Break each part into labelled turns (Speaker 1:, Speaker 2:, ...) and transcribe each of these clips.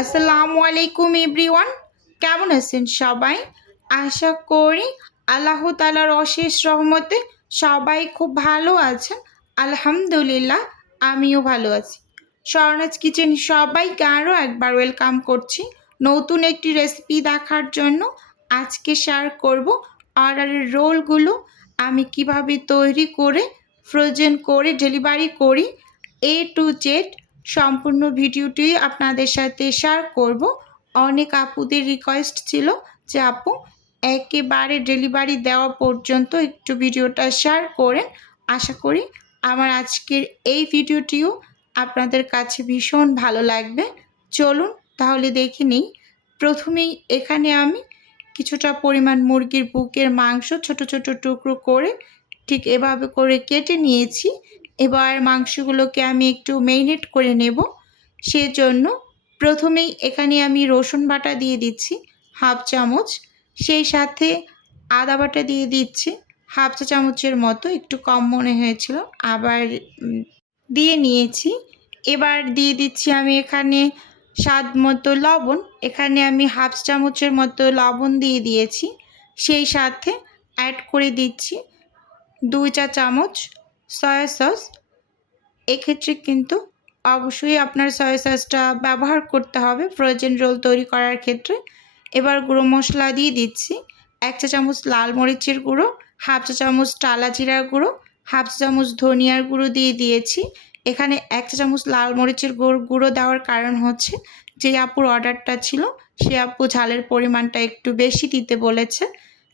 Speaker 1: আসসালামু আলাইকুম এভরিওয়ান। কেমন আছেন সবাই? আশা করি আল্লাহ তালার অশেষ রহমতে সবাই খুব ভালো আছেন। আলহামদুলিল্লাহ, আমিও ভালো আছি। স্বর্ণাজ কিচেন সবাইকে আরও একবার ওয়েলকাম করছি নতুন একটি রেসিপি দেখার জন্য। আজকে শেয়ার করব অর্ডারের রোলগুলো। আমি কীভাবে তৈরি করে ফ্রোজেন করে ডেলিভারি করি এ টু জেড সম্পূর্ণ ভিডিওটি আপনাদের সাথে শেয়ার করব। অনেক আপুদের রিকোয়েস্ট ছিল যে, আপু, একেবারে ডেলিভারি দেওয়া পর্যন্ত একটু ভিডিওটা শেয়ার করেন। আশা করি আমার আজকের এই ভিডিওটিও আপনাদের কাছে ভীষণ ভালো লাগবে। চলুন তাহলে দেখে নিই। প্রথমেই এখানে আমি কিছুটা পরিমাণ মুরগির বুকের মাংস ছোট ছোট টুকরো করে ঠিক এভাবে করে কেটে নিয়েছি। এবার মাংসগুলোকে আমি একটু মেরিনেট করে নেব। সেজন্য প্রথমেই এখানে আমি রসুন বাটা দিয়ে দিচ্ছি, হাফ চামচ। সেই সাথে আদা বাটা দিয়ে দিচ্ছি, হাফ চা চামচের মতো, একটু কম মনে হয়েছিল। আবার দিয়ে নিয়েছি। এবার দিয়ে দিচ্ছি আমি এখানে স্বাদ মতো লবণ। এখানে আমি হাফ চামচের মতো লবণ দিয়ে দিয়েছি। সেই সাথে অ্যাড করে দিচ্ছি দুই চা চামচ সয়া সস এক্ষেত্রে কিন্তু অবশ্যই আপনার সয়া সসটা ব্যবহার করতে হবে ফ্রোজেন রোল তৈরি করার ক্ষেত্রে। এবার গুঁড়ো মশলা দিয়ে দিচ্ছি, এক চা চামচ লাল মরিচের গুঁড়ো, হাফ চা চামচ টালা জিরার গুঁড়ো, হাফ চা চামচ ধনিয়ার গুঁড়ো দিয়ে দিয়েছি। এখানে এক চা চামচ লাল মরিচের গুঁড়ো দেওয়ার কারণ হচ্ছে যে আপুর অর্ডারটা ছিল, সে আপু ঝালের পরিমাণটা একটু বেশি দিতে বলেছে,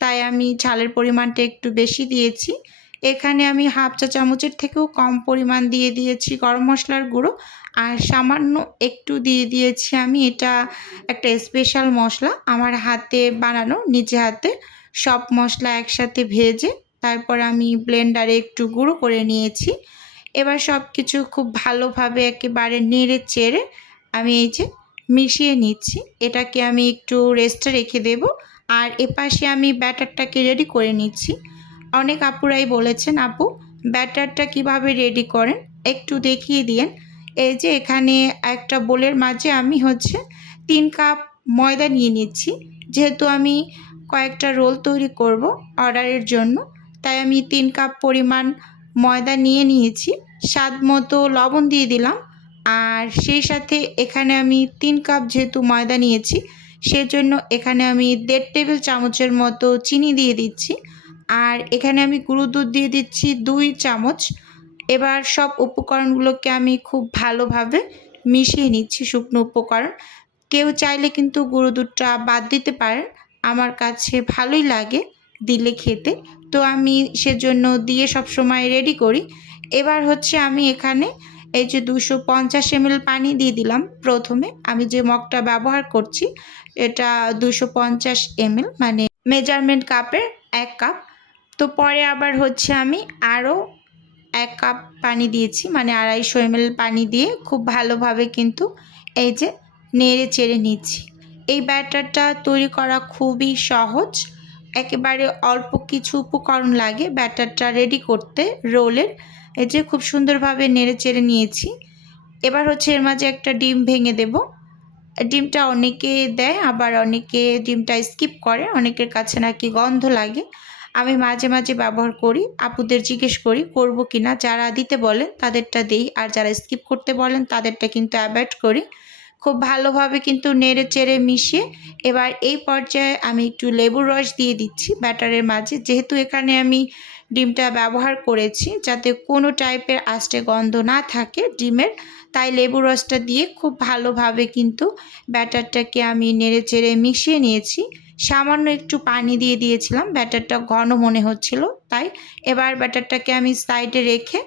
Speaker 1: তাই আমি ঝালের পরিমাণটা একটু বেশি দিয়েছি। এখানে আমি হাফ চা চামচের থেকেও কম পরিমাণ দিয়ে দিয়েছি গরম মশলার গুঁড়ো। আর সামান্য একটু দিয়ে দিয়েছি আমি এটা একটা স্পেশাল মশলা। আমার হাতে বানানো, নিজে হাতে সব মশলা একসাথে ভেজে তারপর আমি ব্লেন্ডারে একটু গুঁড়ো করে নিয়েছি। এবার সব কিছু খুব ভালোভাবে একেবারে নেড়ে চেড়ে আমি এই যে মিশিয়ে নিচ্ছি। এটাকে আমি একটু রেস্টে রেখে দেব। আর এপাশে আমি ব্যাটারটাকে রেডি করে নিচ্ছি। অনেক আপুরাই বলেছেন, আপু, ব্যাটারটা কীভাবে রেডি করেন? একটু দেখিয়ে দিয়েন। এই যে এখানে একটা বোলের মাঝে আমি হচ্ছে তিন কাপ ময়দা নিয়ে নিচ্ছি। যেহেতু আমি কয়েকটা রোল তৈরি করব অর্ডারের জন্য, তাই আমি তিন কাপ পরিমাণ ময়দা নিয়ে নিয়েছি। স্বাদ মতো লবণ দিয়ে দিলাম। আর সেই সাথে এখানে আমি তিন কাপ যেহেতু ময়দা নিয়েছি, সেজন্য এখানে আমি দেড় টেবিল চামচের মতো চিনি দিয়ে দিচ্ছি। আর এখানে আমি গুঁড়ো দুধ দিয়ে দিচ্ছি দুই চামচ। এবার সব উপকরণগুলোকে আমি খুব ভালোভাবে মিশিয়ে নিচ্ছি শুকনো উপকরণ। কেউ চাইলে কিন্তু গুঁড়ো দুধটা বাদ দিতে পারেন। আমার কাছে ভালোই লাগে দিলে খেতে। তো আমি সেজন্য দিয়ে সব সময় রেডি করি। এবার হচ্ছে আমি এখানে এই যে দুশো পঞ্চাশ এমএল পানি দিয়ে দিলাম প্রথমে। আমি যে মগটা ব্যবহার করছি, এটা দুশো পঞ্চাশ এমএল মানে মেজারমেন্ট কাপের এক কাপ। তো পরে আবার হচ্ছে আমি আরও এক কাপ পানি দিয়েছি মানে আড়াইশো এমএল পানি দিয়ে খুব ভালোভাবে কিন্তু এই যে নেড়ে চেড়ে নিচ্ছি। এই ব্যাটারটা তৈরি করা খুবই সহজ। একেবারে অল্প কিছু উপকরণ লাগে ব্যাটারটা রেডি করতে, রোলের এই যে খুব সুন্দরভাবে নেড়ে চেড়ে নিয়েছি। এবার হচ্ছে এর মাঝে একটা ডিম ভেঙে দেব। ডিমটা অনেকে দেয়, আবার অনেকে ডিমটা স্কিপ করে, অনেকের কাছে নাকি গন্ধ লাগে। আমি মাঝে মাঝে ব্যবহার করি, আপুদের জিজ্ঞেস করি, করব কি না? যারা দিতে বলেন, তাদেরটা দিই। আর যারা স্কিপ করতে বলেন, তাদেরটা কিন্তু অ্যাভয়েড করি। খুব ভালোভাবে কিন্তু নেড়ে চেড়ে মিশিয়ে এবার এই পর্যায়ে আমি একটু লেবুর রস দিয়ে দিচ্ছি ব্যাটারের মাঝে। যেহেতু এখানে আমি ডিমটা ব্যবহার করেছি, যাতে কোনো টাইপের আষ্টে গন্ধ না থাকে ডিমের, তাই লেবু রসটা দিয়ে খুব ভালোভাবে কিন্তু ব্যাটারটাকে আমি নেড়ে চেড়ে মিশিয়ে নিয়েছি। সামান্য একটু পানি দিয়ে দিয়েছিলাম। ব্যাটারটা ঘন মনে হচ্ছিল, তাই এবার ব্যাটারটাকে আমি সাইডে রেখে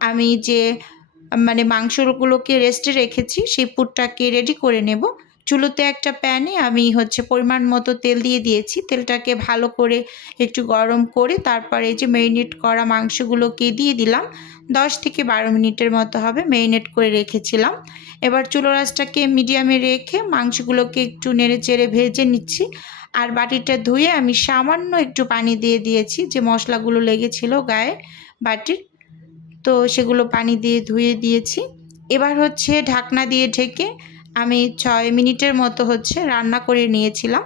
Speaker 1: আমি যে মানে মাংসগুলোকে রেস্টে রেখেছি, সেই পুরটাকে রেডি করে নেব। চুলোতে একটা প্যানে আমি হচ্ছে পরিমাণ মতো তেল দিয়ে দিয়েছি। তেলটাকে ভালো করে একটু গরম করে তারপরে এই যে ম্যারিনেট করা মাংসগুলোকে দিয়ে দিলাম। দশ থেকে বারো মিনিটের মতো হবে ম্যারিনেট করে রেখেছিলাম। এবার চুলো রাসটাকে মিডিয়ামে রেখে মাংসগুলোকে একটু নেড়ে চেড়ে ভেজে নিচ্ছি। আর বাটিটা ধুয়ে আমি সামান্য একটু পানি দিয়ে দিয়েছি, যে মশলাগুলো লেগেছিল গায়ে বাটির। তো সেগুলো পানি দিয়ে ধুয়ে দিয়েছি। এবার হচ্ছে ঢাকনা দিয়ে ঢেকে আমি ছয় মিনিটের মতো হচ্ছে রান্না করে নিয়েছিলাম।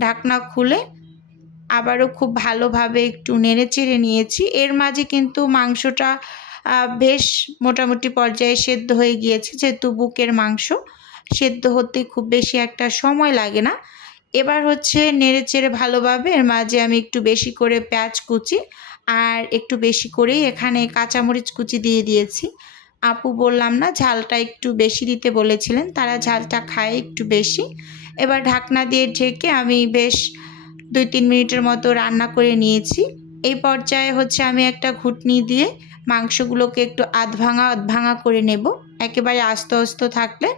Speaker 1: ঢাকনা খুলে আবারও খুব ভালোভাবে একটু নেড়ে চেড়ে নিয়েছি। এর মাঝে কিন্তু মাংসটা বেশ মোটামুটি পর্যায়ে সেদ্ধ হয়ে গিয়েছে, যেহেতু বুকের মাংস। সেদ্ধ হতে খুব বেশি একটা সময় লাগে না। এবার হচ্ছে নেড়ে চেড়ে ভালোভাবে এর মাঝে আমি একটু বেশি করে পেঁয়াজ কুচি আর একটু বেশি করেই এখানে কাঁচামরিচ কুচি দিয়ে দিয়েছি। আপু বললাম না, ঝালটা একটু বেশি দিতে বলেছিলেন, তারা ঝালটা খায় একটু বেশি। এবার ঢাকনা দিয়ে ঢেকে আমি বেশ দুই তিন মিনিটের মতো রান্না করে নিয়েছি। এই পর্যায়ে হচ্ছে আমি একটা ঘুটনি দিয়ে মাংসগুলোকে একটু আধ ভাঙা আধ ভাঙা করে নেব। একেবারে আস্তে আস্তে থাকলে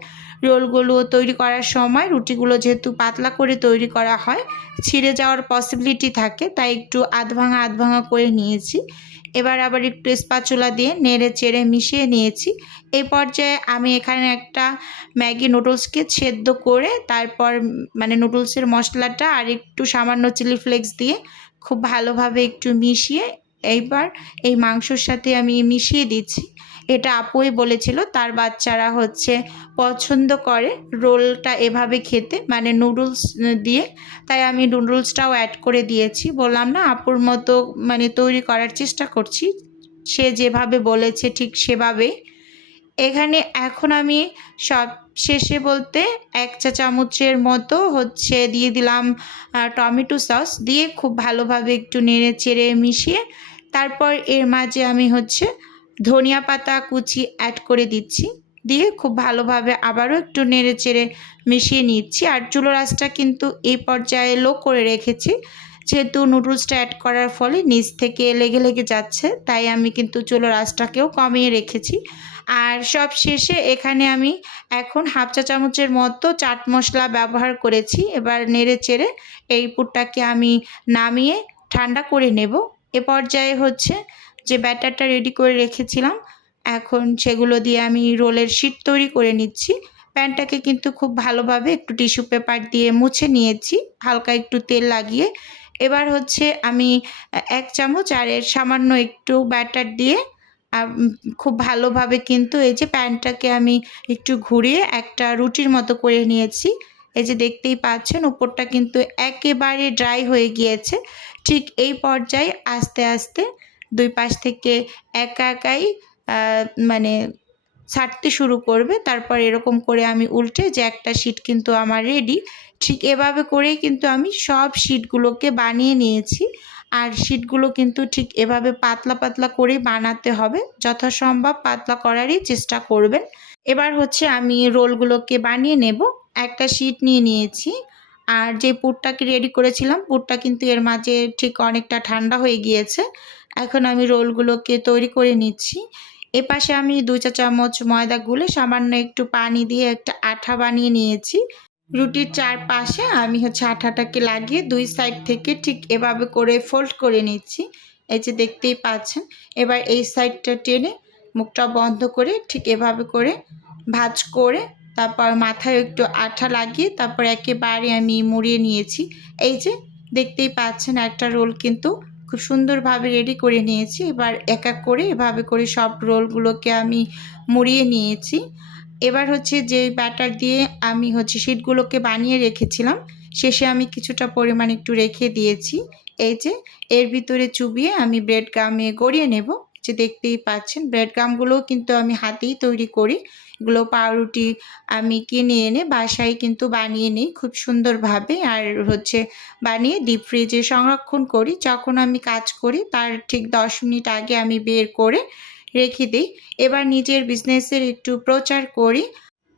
Speaker 1: রোলগুলো তৈরি করার সময় রুটিগুলো যেহেতু পাতলা করে তৈরি করা হয়, ছিঁড়ে যাওয়ার পসিবিলিটি থাকে, তাই একটু আধ ভাঙা আধ ভাঙা করে নিয়েছি। এবার আবার একটু স্পাচুলা দিয়ে নেড়ে চেড়ে মিশিয়ে নিয়েছি। এই পর্যায়ে আমি এখানে একটা ম্যাগি নুডলসকে সেদ্ধ করে তারপর মানে নুডলসের মশলাটা আর একটু সামান্য চিলি ফ্লেক্স দিয়ে খুব ভালোভাবে একটু মিশিয়ে এইবার এই মাংসর সাথে আমি মিশিয়ে দিচ্ছি। এটা আপুই বলেছিল, তার বাচ্চারা হচ্ছে পছন্দ করে রোলটা এভাবে খেতে মানে নুডলস দিয়ে। তাই আমি নুডলসটাও অ্যাড করে দিয়েছি। বললাম, না, আপুর মতো মানে তৈরি করার চেষ্টা করছি। সে যেভাবে বলেছে ঠিক সেভাবেই। এখানে এখন আমি সব শেষে বলতে এক চা চামচের মতো হচ্ছে দিয়ে দিলাম টমেটো সস। দিয়ে খুব ভালোভাবে একটু নেড়ে চেড়ে মিশিয়ে তারপর এর মাঝে আমি হচ্ছে ধনিয়া পাতা কুচি অ্যাড করে দিচ্ছি। দিয়ে খুব ভালোভাবে আবারও একটু নেড়ে চেড়ে মিশিয়ে নিচ্ছি। আর চুলো রাসটা কিন্তু এই পর্যায়ে লো করে রেখেছি। যেহেতু নুডলসটা অ্যাড করার ফলে নিচ থেকে লেগে লেগে যাচ্ছে, তাই আমি কিন্তু চুলো রাসটাকেও কমিয়ে রেখেছি। আর সব শেষে এখানে আমি এখন হাফ চা চামচের মতো চাট মশলা ব্যবহার করেছি। এবার নেড়ে চেড়ে এই পুরটাকে আমি নামিয়ে ঠান্ডা করে নেব। এ পর্যায়ে হচ্ছে যে ব্যাটারটা রেডি করে রেখেছিলাম, এখন সেগুলো দিয়ে আমি রোলের শিট তৈরি করে নিচ্ছি। প্যানটাকে কিন্তু খুব ভালোভাবে একটু টিস্যু পেপার দিয়ে মুছে নিয়েছি, হালকা একটু তেল লাগিয়ে। এবার হচ্ছে আমি এক চামচ আর এর সামান্য একটু ব্যাটার দিয়ে খুব ভালোভাবে কিন্তু এই যে প্যানটাকে আমি একটু ঘুরিয়ে একটা রুটির মতো করে নিয়েছি। এই যে দেখতেই পাচ্ছেন, উপরটা কিন্তু একেবারে ড্রাই হয়ে গিয়েছে। ঠিক এই পর্যায়ে আস্তে আস্তে দুই পাশ থেকে একা একাই মানে ছাড়তে শুরু করবে। তারপর এরকম করে আমি উল্টে যে একটা শিট কিন্তু আমার রেডি ঠিক এভাবে করেই কিন্তু আমি সব শিটগুলোকে বানিয়ে নিয়েছি। আর শিটগুলো কিন্তু ঠিক এভাবে পাতলা পাতলা করেই বানাতে হবে। যথাসম্ভব পাতলা করারই চেষ্টা করবেন। এবার হচ্ছে আমি রোলগুলোকে বানিয়ে নেব। একটা শিট নিয়ে নিয়েছি। আর যে পুরটাকে রেডি করেছিলাম, পুরটা কিন্তু এর মাঝে ঠিক অনেকটা ঠান্ডা হয়ে গিয়েছে। এখন আমি রোলগুলোকে তৈরি করে নিচ্ছি। এপাশে আমি দু চা চামচ ময়দা গুলে সামান্য একটু পানি দিয়ে একটা আঠা বানিয়ে নিয়েছি। রুটির চারপাশে আমি হচ্ছে আঠাটাকে লাগিয়ে দুই সাইড থেকে ঠিক এভাবে করে ফোল্ড করে নিচ্ছি। এই যে দেখতেই পাচ্ছেন, এবার এই সাইডটা টেনে মুখটা বন্ধ করে ঠিক এভাবে করে ভাজ করে তারপর মাথায় একটু আঠা লাগিয়ে তারপর একেবারে আমি মুড়িয়ে নিয়েছি। এই যে, দেখতেই পাচ্ছেন একটা রোল কিন্তু খুব সুন্দরভাবে রেডি করে নিয়েছি। এবার এক এক করে, এভাবে করে সব রোলগুলোকে আমি মুড়িয়ে নিয়েছি। এবার হচ্ছে যে ব্যাটার দিয়ে আমি হচ্ছে শিটগুলোকে বানিয়ে রেখেছিলাম। শেষে আমি কিছুটা পরিমাণ একটু রেখে দিয়েছি। এই যে, এর ভিতরে চুবিয়ে আমি ব্রেড গামে গড়িয়ে নেব। যে দেখতেই পাচ্ছেন ব্রেড গামগুলোও কিন্তু আমি হাতেই তৈরি করি। এগুলো পাউরুটি আমি কিনে এনে বাসায় কিন্তু বানিয়ে নিই খুব সুন্দরভাবে। আর হচ্ছে বানিয়ে ডিপ ফ্রিজে সংরক্ষণ করি। যখন আমি কাজ করি তার ঠিক দশ মিনিট আগে আমি বের করে রেখে দিই। এবার নিজের বিজনেসের একটু প্রচার করি।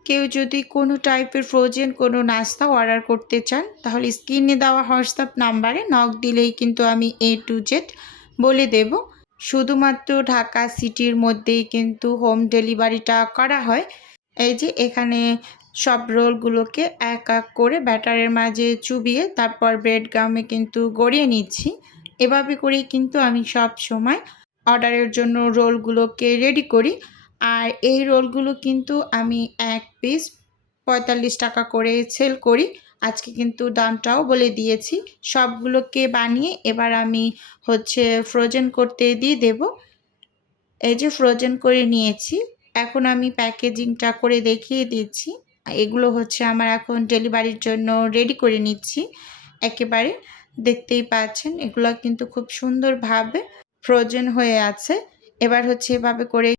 Speaker 1: কেউ যদি কোনো টাইপের ফ্রোজেন কোনো নাস্তা অর্ডার করতে চান, তাহলে স্ক্রিনে দেওয়া হোয়াটসঅ্যাপ নাম্বারে নক দিলেই কিন্তু আমি এ টু জেড বলে দেব। শুধুমাত্র ঢাকা সিটির মধ্যেই কিন্তু হোম ডেলিভারিটা করা হয়। এই যে এখানে সব রোলগুলোকে এক এক করে ব্যাটারের মাঝে চুবিয়ে তারপর ব্রেড গামে কিন্তু গড়িয়ে নিচ্ছি। এভাবে করেই কিন্তু আমি সব সময় অর্ডারের জন্য রোলগুলোকে রেডি করি। আর এই রোলগুলো কিন্তু আমি এক পিস পঁয়তাল্লিশ টাকা করে সেল করি। আজকে কিন্তু দামটাও বলে দিয়েছি। সবগুলোকে বানিয়ে এবার আমি হচ্ছে ফ্রোজেন করতে দিয়ে দেব। এই যে ফ্রোজেন করে নিয়েছি। এখন আমি প্যাকেজিংটা করে দেখিয়ে দিচ্ছি। এগুলো হচ্ছে আমার এখন ডেলিভারির জন্য রেডি করে নিচ্ছি। একেবারে দেখতেই পাচ্ছেন, এগুলো কিন্তু খুব সুন্দরভাবে ফ্রোজেন হয়ে আছে। এবার হচ্ছে এভাবে করে